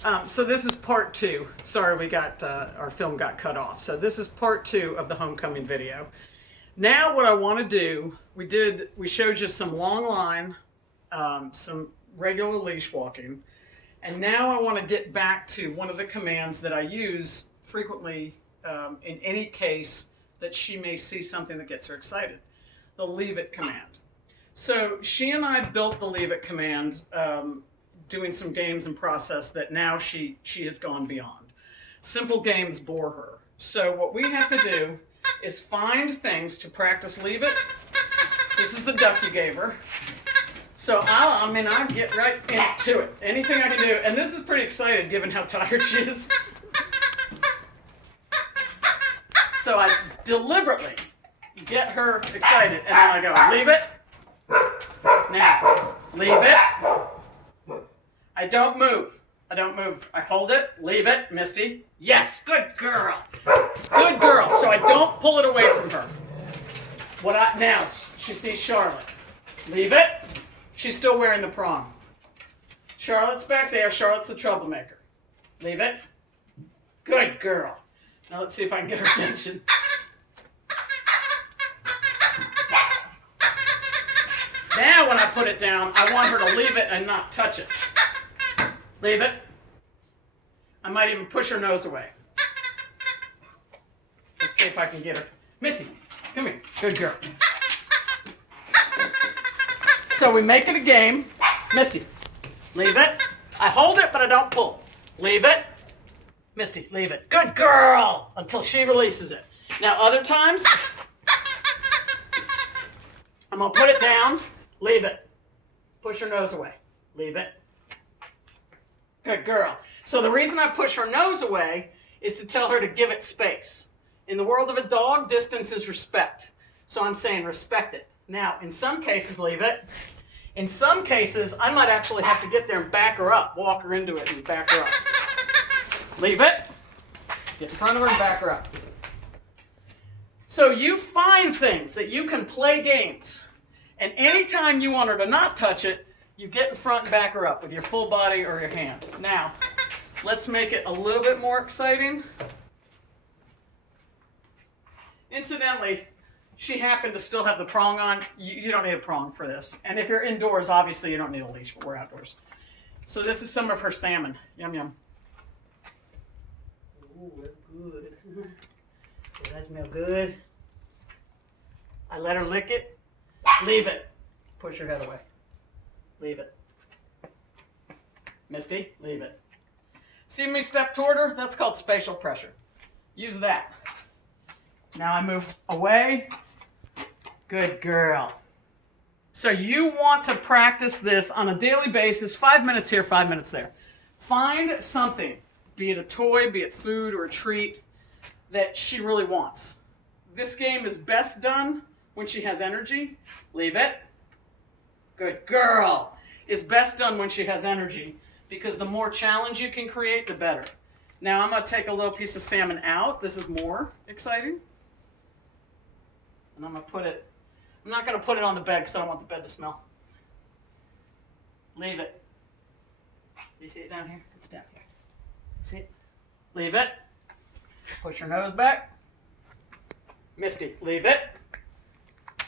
So this is part two. Sorry, we got our film got cut off. So this is part two of the homecoming video. Now what I want to do, we showed you some long line, some regular leash walking, and now I want to get back to one of the commands that I use frequently in any case that she may see something that gets her excited, the leave it command. So she and I built the leave it command doing some games and process that now she has gone beyond. Simple games bore her. So what we have to do is find things to practice leave it. This is the duck you gave her. So I'll get right into it. Anything I can do. And this is pretty exciting given how tired she is. So I deliberately get her excited and then I go, leave it. Now, leave it. I don't move. I don't move. I hold it. Leave it. Misty. Yes. Good girl. Good girl. So I don't pull it away from her. Now, she sees Charlotte. Leave it. She's still wearing the prong. Charlotte's back there. Charlotte's the troublemaker. Leave it. Good girl. Now let's see if I can get her attention. Now when I put it down, I want her to leave it and not touch it. Leave it. I might even push her nose away. Let's see if I can get her. Misty, come here. Good girl. So we make it a game. Misty, leave it. I hold it, but I don't pull. Leave it. Misty, leave it. Good girl. Until she releases it. Now other times, I'm going to put it down. Leave it. Push her nose away. Leave it. Good girl. So the reason I push her nose away is to tell her to give it space. In the world of a dog, distance is respect. So I'm saying respect it. Now, in some cases, leave it. In some cases, I might actually have to get there and back her up, walk her into it and back her up. Leave it. Get in front of her and back her up. So you find things that you can play games. And anytime you want her to not touch it, you get in front and back her up with your full body or your hand. Now, let's make it a little bit more exciting. Incidentally, she happened to still have the prong on. You don't need a prong for this. And if you're indoors, obviously you don't need a leash, but we're outdoors. So this is some of her salmon. Yum, yum. Ooh, that's good. Does that smell good? I let her lick it. Leave it. Push her head away. Leave it. Misty, leave it. See me step toward her? That's called spatial pressure. Use that. Now I move away. Good girl. So you want to practice this on a daily basis, 5 minutes here, 5 minutes there. Find something, be it a toy, be it food or a treat, that she really wants. This game is best done when she has energy. Leave it. Good girl. Is best done when she has energy because the more challenge you can create, the better. Now I'm going to take a little piece of salmon out. This is more exciting. And I'm going to put it, I'm not going to put it on the bed because I don't want the bed to smell. Leave it. You see it down here? It's down here. See it? Leave it. Push your nose back. Misty, leave it.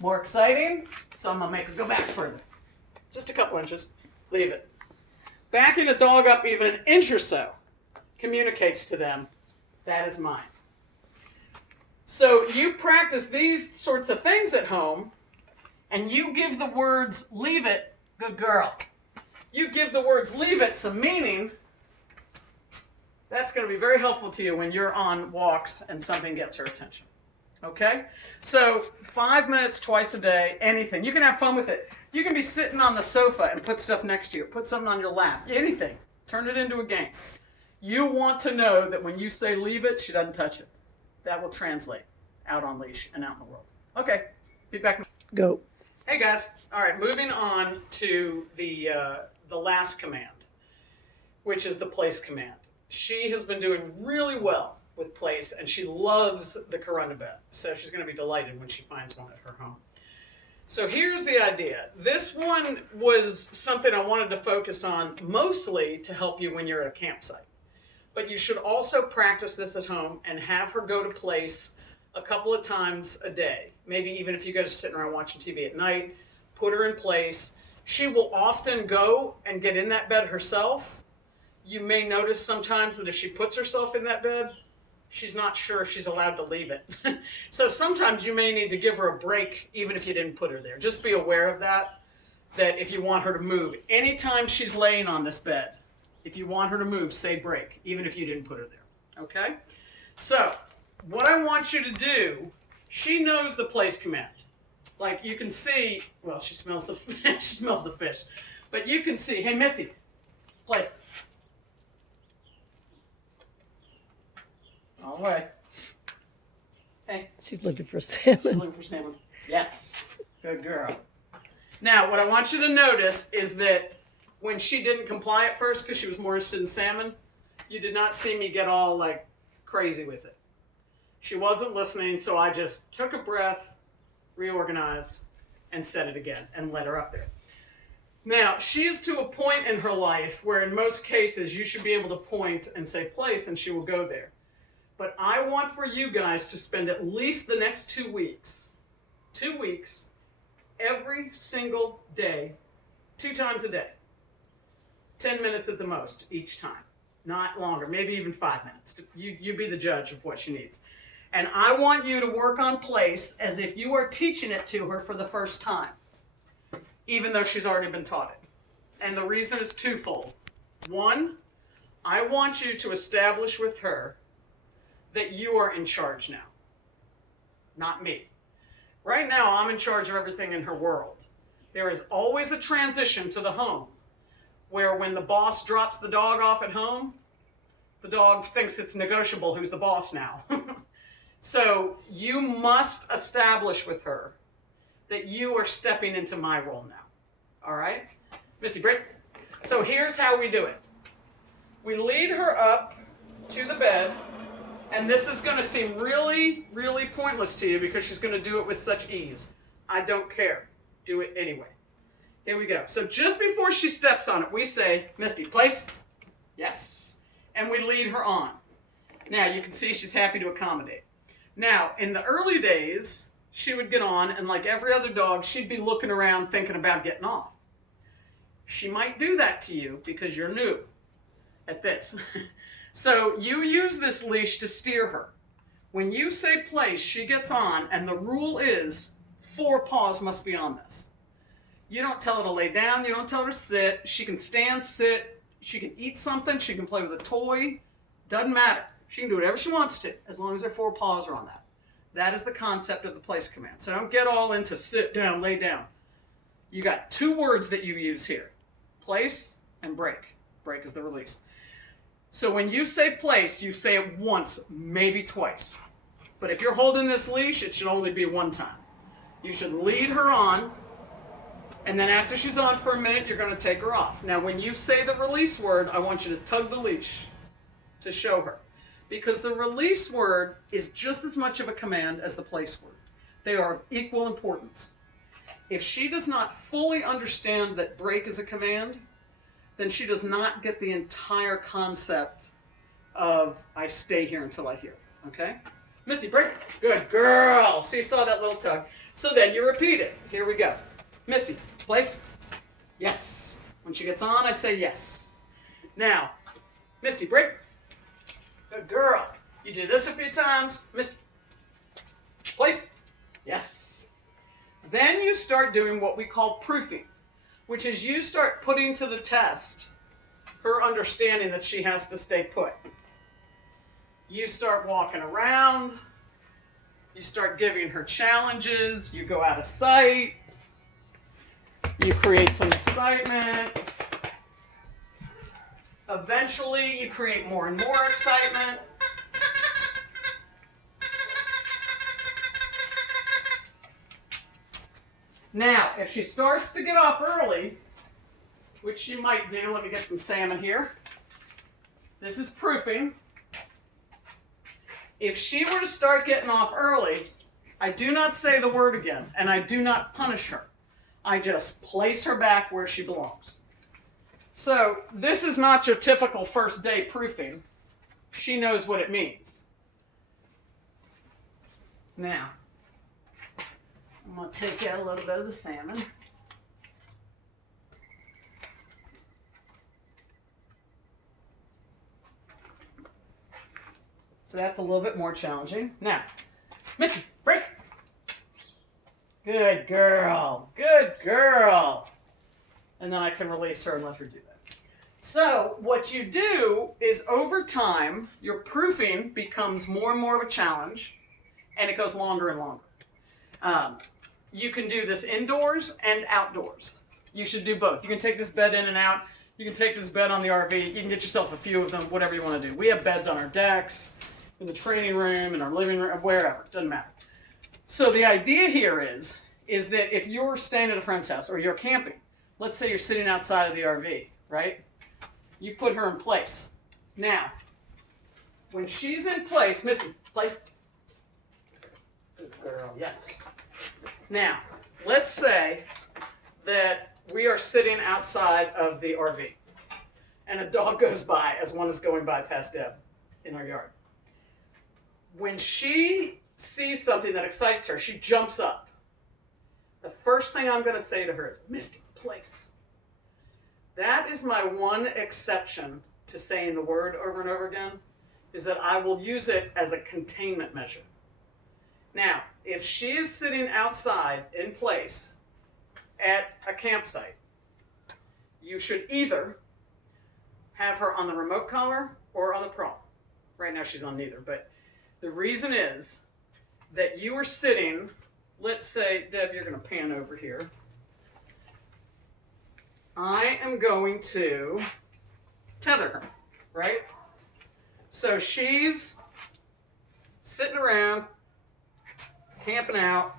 More exciting. So I'm going to make her go back further. Just a couple inches. Leave it. Backing a dog up even an inch or so communicates to them, that is mine. So you practice these sorts of things at home, and you give the words, leave it, good girl. You give the words, leave it, some meaning. That's going to be very helpful to you when you're on walks and something gets her attention. Okay? So 5 minutes twice a day, anything. You can have fun with it. You can be sitting on the sofa and put stuff next to you. Put something on your lap. Anything. Turn it into a game. You want to know that when you say leave it, she doesn't touch it. That will translate out on leash and out in the world. Okay. Be back. Go. Hey guys. All right. Moving on to the last command, which is the place command. She has been doing really well with place, and she loves the Corunda bed. So she's going to be delighted when she finds one at her home. So here's the idea. This one was something I wanted to focus on mostly to help you when you're at a campsite. But you should also practice this at home and have her go to place a couple of times a day. Maybe even if you guys are sitting around watching TV at night, put her in place. She will often go and get in that bed herself. You may notice sometimes that if she puts herself in that bed, she's not sure if she's allowed to leave it. So sometimes you may need to give her a break even if you didn't put her there. Just be aware of that if you want her to move. Anytime she's laying on this bed, if you want her to move, say break, even if you didn't put her there, okay? So what I want you to do, she knows the place command. Like you can see, well, she smells the she smells the fish, but you can see, hey Misty, place. All right. Hey. She's looking for salmon. She's looking for salmon. Yes. Good girl. Now, what I want you to notice is that when she didn't comply at first because she was more interested in salmon, you did not see me get all like crazy with it. She wasn't listening, so I just took a breath, reorganized, and said it again and let her up there. Now, she is to a point in her life where in most cases you should be able to point and say place and she will go there. But I want for you guys to spend at least the next 2 weeks, every single day, 2 times a day, 10 minutes at the most each time, not longer, maybe even 5 minutes. You be the judge of what she needs. And I want you to work on place as if you are teaching it to her for the first time, even though she's already been taught it. And the reason is twofold. One, I want you to establish with her that you are in charge now, not me. Right now, I'm in charge of everything in her world. There is always a transition to the home where when the boss drops the dog off at home, the dog thinks it's negotiable who's the boss now. So you must establish with her that you are stepping into my role now. All right? Misty, break. So here's how we do it. We lead her up to the bed. And this is going to seem really, really pointless to you because she's going to do it with such ease. I don't care. Do it anyway. Here we go. So just before she steps on it, we say, Misty, place. Yes. And we lead her on. Now, you can see she's happy to accommodate. Now, in the early days, she would get on, and like every other dog, she'd be looking around thinking about getting off. She might do that to you because you're new at this. So you use this leash to steer her. When you say place, she gets on, and the rule is 4 paws must be on this. You don't tell her to lay down. You don't tell her to sit. She can stand, sit. She can eat something. She can play with a toy. Doesn't matter. She can do whatever she wants to, as long as her 4 paws are on that. That is the concept of the place command. So don't get all into sit down, lay down. You got 2 words that you use here. Place and break. Break is the release. So when you say place, you say it once, maybe twice. But if you're holding this leash, it should only be 1 time. You should lead her on, and then after she's on for a minute, you're going to take her off. Now, when you say the release word, I want you to tug the leash to show her. Because the release word is just as much of a command as the place word. They are of equal importance. If she does not fully understand that break is a command, then she does not get the entire concept of I stay here until I hear. Okay? Misty, break. Good girl. So you saw that little tug. So then you repeat it. Here we go. Misty, place. Yes. When she gets on, I say yes. Now, Misty, break. Good girl. You do this a few times. Misty, place. Yes. Then you start doing what we call proofing, which is you start putting to the test her understanding that she has to stay put. You start walking around. You start giving her challenges. You go out of sight. You create some excitement. Eventually, you create more and more excitement. Now, if she starts to get off early, which she might do, let me get some salmon here. This is proofing. If she were to start getting off early, I do not say the word again, and I do not punish her. I just place her back where she belongs. So this is not your typical first day proofing. She knows what it means. Now, I'm going to take out a little bit of the salmon. So that's a little bit more challenging. Now, Misty, break. Good girl. Good girl. And then I can release her and let her do that. So what you do is over time, your proofing becomes more and more of a challenge, and it goes longer and longer. You can do this indoors and outdoors. You should do both. You can take this bed in and out. You can take this bed on the RV. You can get yourself a few of them, whatever you want to do. We have beds on our decks, in the training room, in our living room, wherever. It doesn't matter. So the idea here is that if you're staying at a friend's house or you're camping, let's say you're sitting outside of the RV, right? You put her in place. Now, when she's in place, Misty, place. Good girl, yes. Now, let's say that we are sitting outside of the RV and a dog goes by as one is going by past Deb in our yard. When she sees something that excites her, she jumps up. The first thing I'm going to say to her is, Misty, place. That is my one exception to saying the word over and over again, is that I will use it as a containment measure. Now, if she is sitting outside in place at a campsite, you should either have her on the remote collar or on the prong. Right now she's on neither, but the reason is that you are sitting, let's say, Deb, you're going to pan over here. I am going to tether her, right? So she's sitting around, camping out.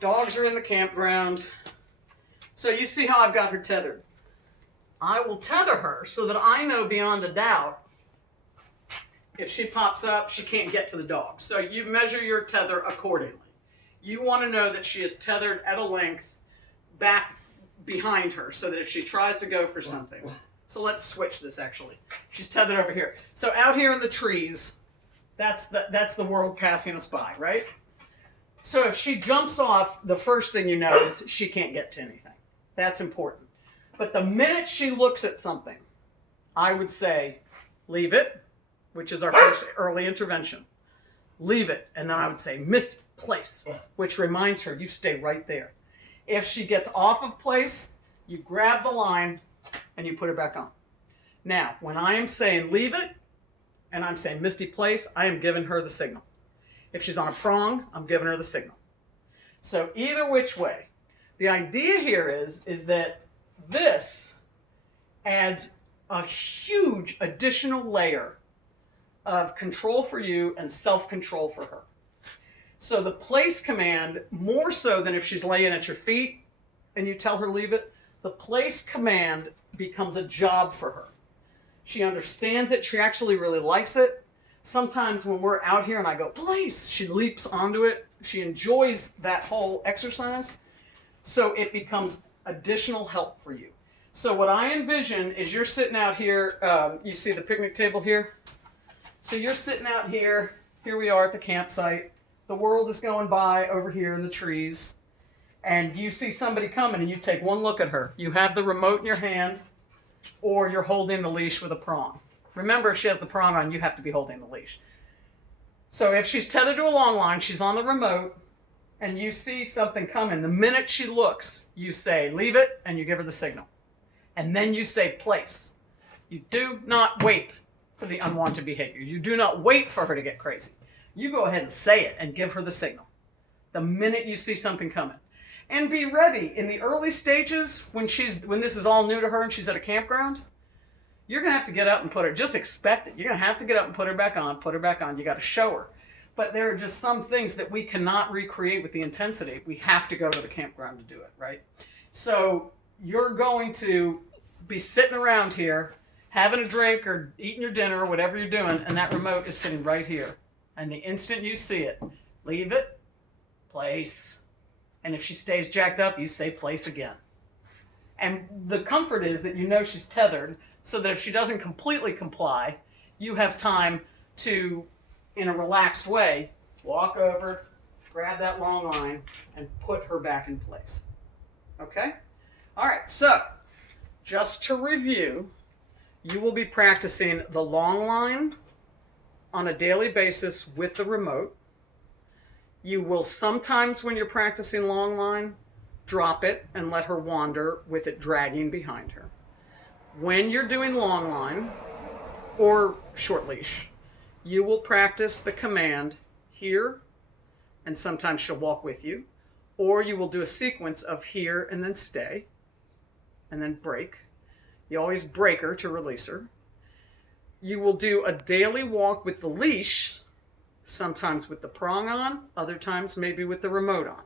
Dogs are in the campground. So you see how I've got her tethered. I will tether her so that I know beyond a doubt if she pops up, she can't get to the dog. So you measure your tether accordingly. You want to know that she is tethered at a length back behind her so that if she tries to go for something. So let's switch this actually. She's tethered over here. So out here in the trees, that's the world passing us by, right? So if she jumps off, the first thing you know is she can't get to anything. That's important. But the minute she looks at something, I would say, leave it, which is our first early intervention. Leave it. And then I would say, Misty, place, which reminds her, you stay right there. If she gets off of place, you grab the line and you put her back on. Now, when I am saying leave it, and I'm saying Misty, place, I am giving her the signal. If she's on a prong, I'm giving her the signal. So either which way. The idea here is that this adds a huge additional layer of control for you and self-control for her. So the place command, more so than if she's laying at your feet and you tell her leave it, the place command becomes a job for her. She understands it. She actually really likes it. Sometimes when we're out here and I go, place, she leaps onto it. She enjoys that whole exercise. So it becomes additional help for you. So what I envision is you're sitting out here. You see the picnic table here? So you're sitting out here. Here we are at the campsite. The world is going by over here in the trees. And you see somebody coming and you take one look at her. You have the remote in your hand or you're holding the leash with a prong. Remember, if she has the prong on, you have to be holding the leash. So if she's tethered to a long line, she's on the remote, and you see something coming, the minute she looks, you say, leave it, and you give her the signal. And then you say, place. You do not wait for the unwanted behavior. You do not wait for her to get crazy. You go ahead and say it and give her the signal the minute you see something coming. And be ready. In the early stages, when this is all new to her and she's at a campground, you're going to have to get up and put her, just expect it. You're going to have to get up and put her back on. You got to show her. But there are just some things that we cannot recreate with the intensity. We have to go to the campground to do it, right? So you're going to be sitting around here, having a drink or eating your dinner or whatever you're doing, and that remote is sitting right here. And the instant you see it, Leave it, place. And if she stays jacked up, you say place again. And the comfort is that you know she's tethered, so that if she doesn't completely comply, you have time to, in a relaxed way, walk over, grab that long line, and put her back in place. Okay? All right, so just to review, you will be practicing the long line on a daily basis with the remote. You will sometimes, when you're practicing long line, drop it and let her wander with it dragging behind her. When you're doing long line or short leash, you will practice the command here, and sometimes she'll walk with you, or you will do a sequence of here and then stay, and then break. You always break her to release her. You will do a daily walk with the leash, sometimes with the prong on, other times maybe with the remote on.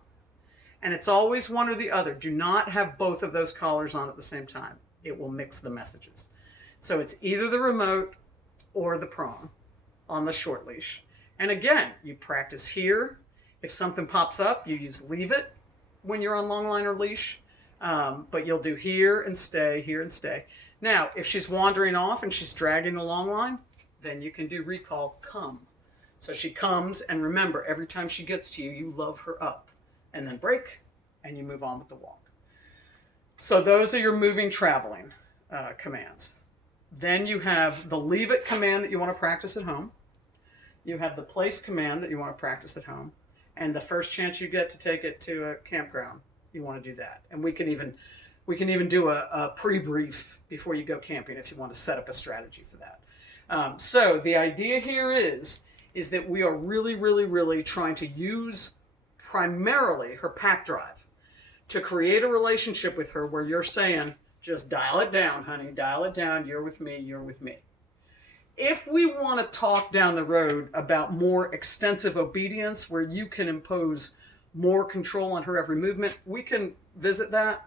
And it's always one or the other. Do not have both of those collars on at the same time. It will mix the messages. So it's either the remote or the prong on the short leash. And again, you practice here. If something pops up, you use leave it when you're on long line or leash. But you'll do here and stay, here and stay. Now, if she's wandering off and she's dragging the long line, then you can do recall come. So she comes, and remember, every time she gets to you, you love her up. And then break, and you move on with the walk. So those are your moving, traveling commands. Then you have the leave it command that you want to practice at home. You have the place command that you want to practice at home. And the first chance you get to take it to a campground, you want to do that. And we can even do a pre-brief before you go camping if you want to set up a strategy for that. So the idea here is that we are really, really, really trying to use primarily her pack drive to create a relationship with her where you're saying, just dial it down, honey, dial it down, you're with me, you're with me. If we want to talk down the road about more extensive obedience where you can impose more control on her every movement, we can visit that.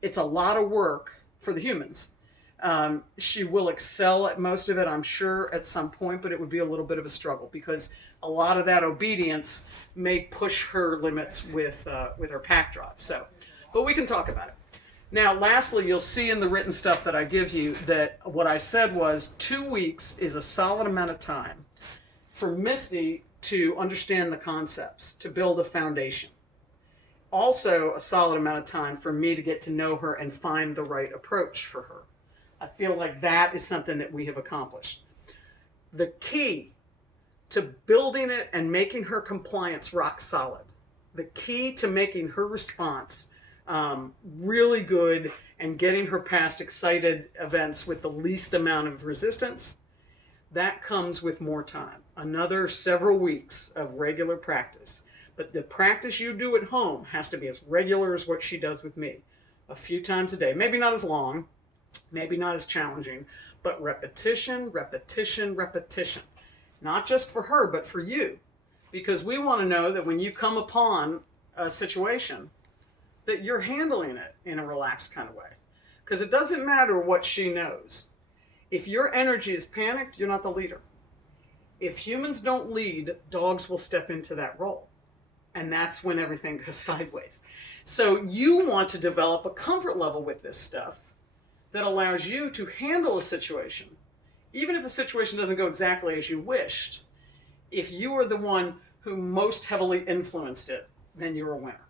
It's a lot of work for the humans. She will excel at most of it, I'm sure, at some point, but it would be a little bit of a struggle because a lot of that obedience may push her limits with her pack drive. So, but we can talk about it. Now, lastly, you'll see in the written stuff that I give you that what I said was 2 weeks is a solid amount of time for Misty to understand the concepts, to build a foundation. Also, a solid amount of time for me to get to know her and find the right approach for her. I feel like that is something that we have accomplished. The key to building it and making her compliance rock solid, the key to making her response really good and getting her past excited events with the least amount of resistance, that comes with more time. Another several weeks of regular practice. But the practice you do at home has to be as regular as what she does with me. A few times a day. Maybe not as long, maybe not as challenging, but repetition, repetition, repetition. Not just for her, but for you. Because we want to know that when you come upon a situation, that you're handling it in a relaxed kind of way. Because it doesn't matter what she knows. If your energy is panicked, you're not the leader. If humans don't lead, dogs will step into that role. And that's when everything goes sideways. So you want to develop a comfort level with this stuff that allows you to handle a situation, even if the situation doesn't go exactly as you wished. If you are the one who most heavily influenced it, then you're a winner.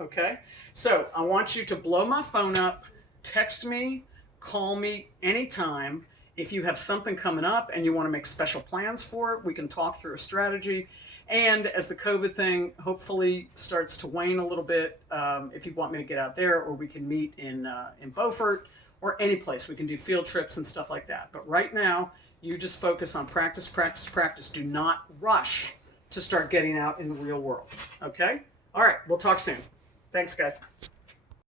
Okay? So I want you to blow my phone up, text me, call me anytime. If you have something coming up and you want to make special plans for it, we can talk through a strategy. And as the COVID thing hopefully starts to wane a little bit, if you want me to get out there, or we can meet in Beaufort or any place. We can do field trips and stuff like that. But right now, you just focus on practice, practice, practice. Do not rush to start getting out in the real world. Okay? All right, we'll talk soon. Thanks, guys.